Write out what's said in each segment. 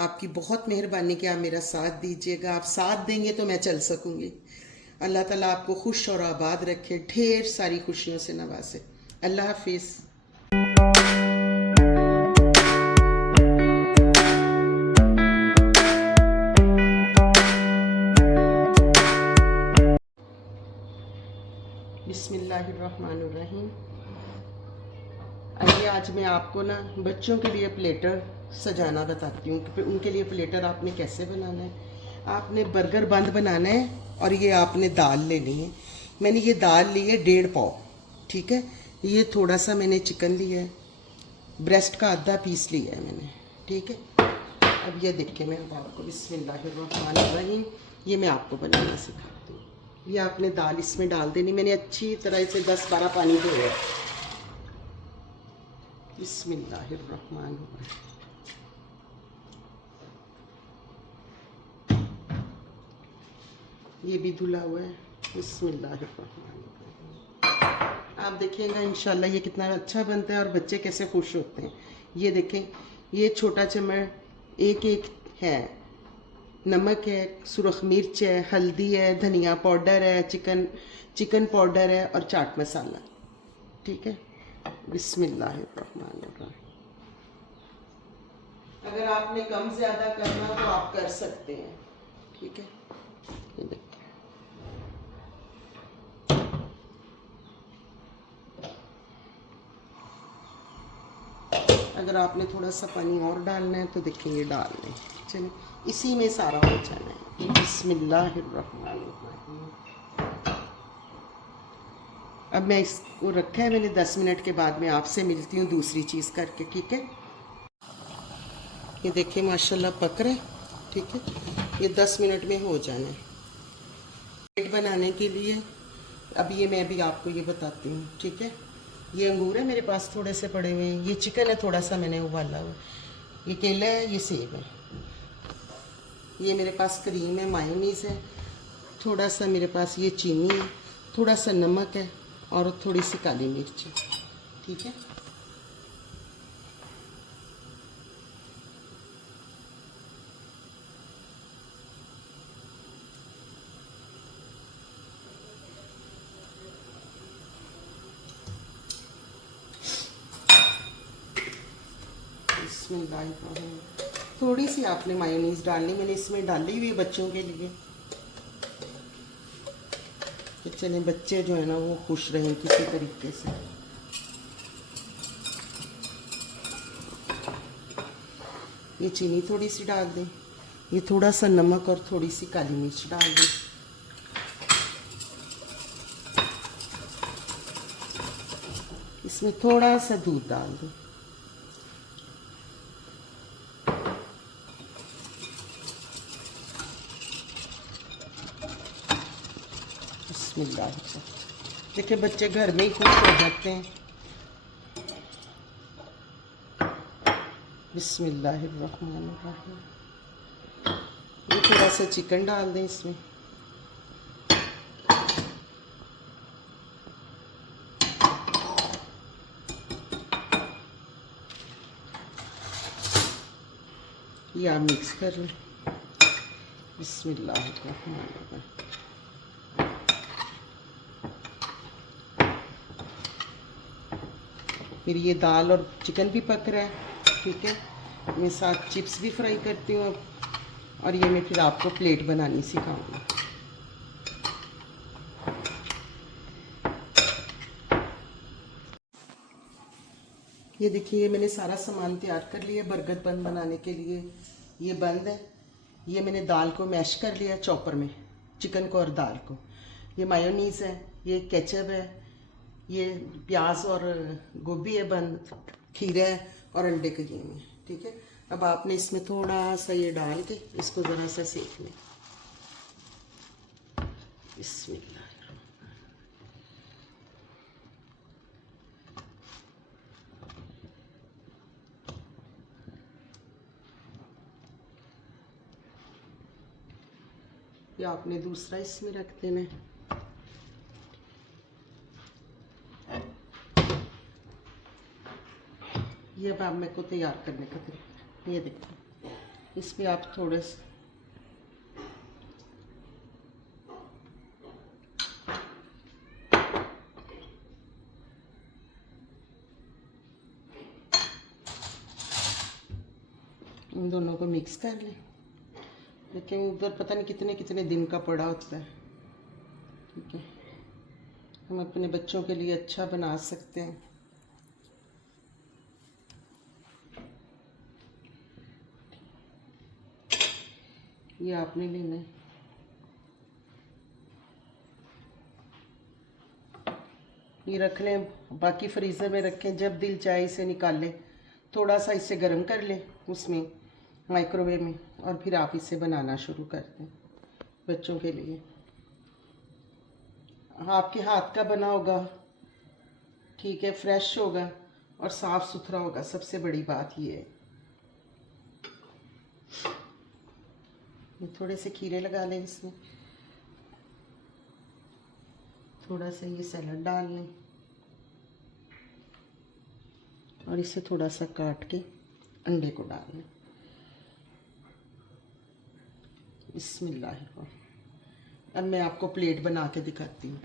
आपकी बहुत मेहरबानी कि आप मेरा साथ दीजिएगा। आप साथ देंगे तो मैं चल सकूँगी। अल्लाह ताला आपको खुश और आबाद रखे, ढेर सारी खुशियों से नवाजे। अल्लाह हाफिज़। बिस्मिल्लाहिर्रहमानिर्रहीम। आइए आज मैं आपको ना बच्चों के लिए प्लेटर सजाना बताती हूँ कि उनके लिए प्लेटर आपने कैसे बनाना है। आपने बर्गर बंद बनाना है और ये आपने दाल लेनी है। मैंने ये दाल ली है 1.5 पाव, ठीक है। ये थोड़ा सा मैंने चिकन लिया है, ब्रेस्ट का आधा पीस लिया है मैंने, ठीक है। अब ये देखिए मैं अब आपको बिस्मिल्लाहिर्रहमानिर्रहीम ये मैं आपको बनाना सिखाती हूँ। ये आपने दाल इसमें डाल देनी। मैंने अच्छी तरह इसे 10-12 पानी धोया है। बिस्मिल्लाहिर्रहमानिर्रहीम। ये भी धुला हुआ है। बिस्मिल्लाहिर्रहमानिर्रहीम। आप देखिएगा इंशाल्लाह ये कितना अच्छा बनता है और बच्चे कैसे खुश होते हैं। ये देखें, ये छोटा चम्मच एक एक है, नमक है, सुरख मिर्च है, हल्दी है, धनिया पाउडर है, चिकन पाउडर है और चाट मसाला, ठीक है। बिस्मिल्लाहिर्रहमानिर्रहीम। अगर आपने कम ज़्यादा करना तो आप कर सकते हैं, ठीक है। ये देखिए, अगर आपने थोड़ा सा पानी और डालना है तो देखिए ये डाल लें। चलिए इसी में सारा हो जाना है। बिस्मिल्लाहिर्रहमानिर्रहीम। अब मैं इसको रखा है मैंने 10 मिनट के बाद मैं आपसे मिलती हूँ दूसरी चीज़ करके, ठीक है। ये देखिए माशाल्लाह पक रहे, ठीक है। ये 10 मिनट में हो जाना है। प्लेट बनाने के लिए अब ये मैं भी आपको ये बताती हूँ, ठीक है। ये अंगूर है मेरे पास थोड़े से पड़े हुए हैं, ये चिकन है थोड़ा सा मैंने उबाला हुआ, ये केला है, ये सेब है, ये मेरे पास क्रीम है, मायोनीज़ है, थोड़ा सा मेरे पास ये चीनी है, थोड़ा सा नमक है और थोड़ी सी काली मिर्च है, ठीक है। थोड़ी सी आपने मायोनीज़ डालनी, मैंने इसमें डाली हुई है बच्चों के लिए कि चलें बच्चे जो है ना वो खुश रहें किसी तरीके से। ये चीनी थोड़ी सी डाल दें, ये थोड़ा सा नमक और थोड़ी सी काली मिर्च डाल दें। इसमें थोड़ा सा दूध डाल दें। बिस्मिल्लाह। देखिए बच्चे घर में ही खुश हो जाते हैं। बिस्मिल्लाहिर्रहमानिर्रहीम। ये थोड़ा सा चिकन डाल दें इसमें। ये आप मिक्स कर लें। बिस्मिल्लाहिर्रहमानिर्रहीम। फिर ये दाल और चिकन भी पक रहा है, ठीक है। मैं साथ चिप्स भी फ्राई करती हूँ और ये मैं फिर आपको प्लेट बनानी सिखाऊंगी। ये देखिए मैंने सारा सामान तैयार कर लिया बर्गर बन बनाने के लिए। ये बंद है, ये मैंने दाल को मैश कर लिया चॉपर में, चिकन को और दाल को। ये मायोनीज़ है, ये केचप है, ये प्याज और गोभी है बंद, खीरा है और अंडे के गेम है, ठीक है। अब आपने इसमें थोड़ा सा ये डाल के इसको ज़रा सा सेक लें। बिस्मिल्लाह। ये आपने दूसरा इसमें रख देना है। ये अब आप मेरे को तैयार करने का तरीका, ये देखिए इस पे आप थोड़े से इन दोनों को मिक्स कर लें। लेकिन उधर पता नहीं कितने कितने दिन का पड़ा होता है। ठीक है, हम अपने बच्चों के लिए अच्छा बना सकते हैं। ये आपने लेना है। ये रख लें, बाकी फ्रीज़र में रखें, जब दिल चाहे इसे निकाल लें। थोड़ा सा इसे गर्म कर लें उसमें माइक्रोवेव में, और फिर आप इसे बनाना शुरू कर दें बच्चों के लिए। आपके हाथ का बना होगा, ठीक है, फ्रेश होगा और साफ़ सुथरा होगा, सबसे बड़ी बात ये है। ये थोड़े से खीरे लगा लें इसमें, थोड़ा सा ये सैलड डाल लें और इसे थोड़ा सा काट के अंडे को डाल लें। बिस्मिल्लाह। अब मैं आपको प्लेट बना के दिखाती हूँ।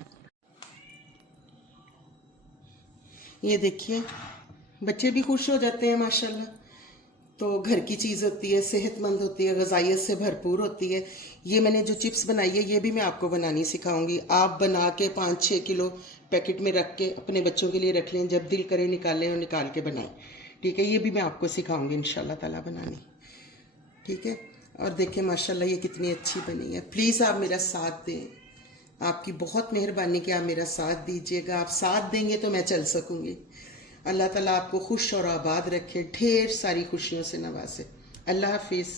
ये देखिए, बच्चे भी खुश हो जाते हैं माशाल्लाह। तो घर की चीज़ होती है, सेहतमंद होती है, ग़िज़ाइयत से भरपूर होती है। ये मैंने जो चिप्स बनाई है ये भी मैं आपको बनानी सिखाऊंगी। आप बना के 5-6 किलो पैकेट में रख के अपने बच्चों के लिए रख लें, जब दिल करे निकालें और निकाल के बनाएं। ठीक है, ये भी मैं आपको सिखाऊंगी इंशाल्लाह ताला बनानी। ठीक है, और देखें माशाल्लाह ये कितनी अच्छी बनी है। प्लीज़ आप मेरा साथ दें, आपकी बहुत मेहरबानी कि आप मेरा साथ दीजिएगा। आप साथ देंगे तो मैं चल सकूँगी। अल्लाह ताला आपको खुश और आबाद रखे, ढेर सारी खुशियों से नवाजे। अल्लाह हाफिज़।